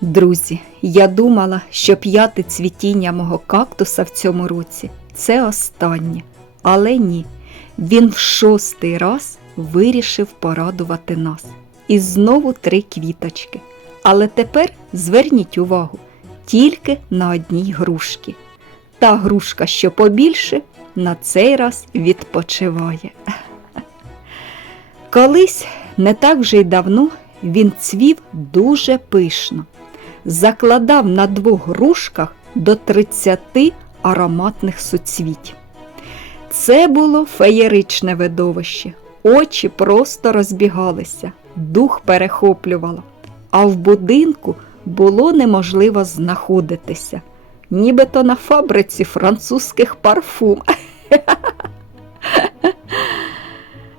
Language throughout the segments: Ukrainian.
Друзі, я думала, що п'яте цвітіння мого кактуса в цьому році це останнє. Але ні, він в шостий раз вирішив порадувати нас. І знову три квіточки. Але тепер зверніть увагу тільки на одній грушці. Та грушка, що побільше, на цей раз відпочиває. Колись, не так вже й давно, він цвів дуже пишно, закладав на двох грушках до 30 ароматних суцвіть. Це було феєричне видовище, очі просто розбігалися, дух перехоплювало, а в будинку було неможливо знаходитися, нібито на фабриці французьких парфум.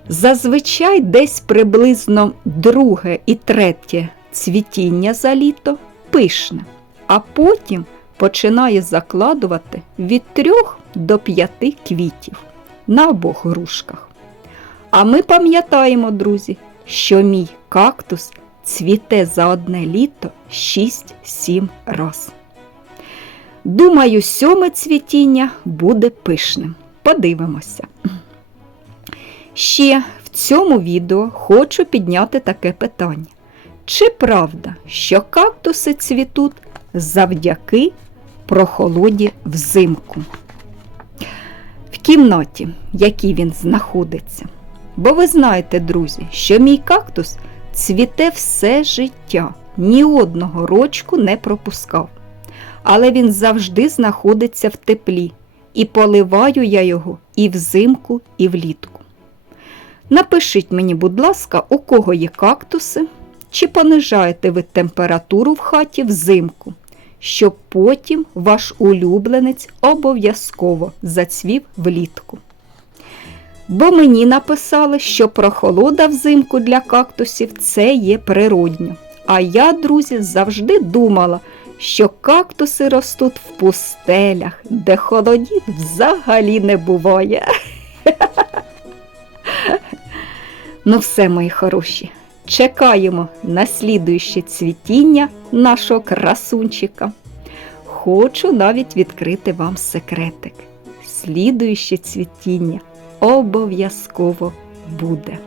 Зазвичай десь приблизно друге і третє цвітіння за літо пишне, а потім починає закладувати від трьох до п'яти квітів на обох грушках. А ми пам'ятаємо, друзі, що мій кактус цвіте за одне літо 6-7 раз. Думаю, сьоме цвітіння буде пишним. Подивимося. Ще в цьому відео хочу підняти таке питання. Чи правда, що кактуси цвітуть завдяки прохолоді взимку? В кімнаті, в якій він знаходиться. Бо ви знаєте, друзі, що мій кактус цвіте все життя, ні одного рочку не пропускав. Але він завжди знаходиться в теплі, і поливаю я його і взимку, і влітку. Напишіть мені, будь ласка, у кого є кактуси, чи понижаєте ви температуру в хаті взимку, щоб потім ваш улюбленець обов'язково зацвів влітку. Бо мені написали, що прохолода взимку для кактусів це є природньо. А я, друзі, завжди думала, що кактуси ростуть в пустелях, де холодів взагалі не буває. Ну все, мої хороші, чекаємо на слідуюче цвітіння нашого красунчика. Хочу навіть відкрити вам секретик. Слідуюче цвітіння обов'язково буде.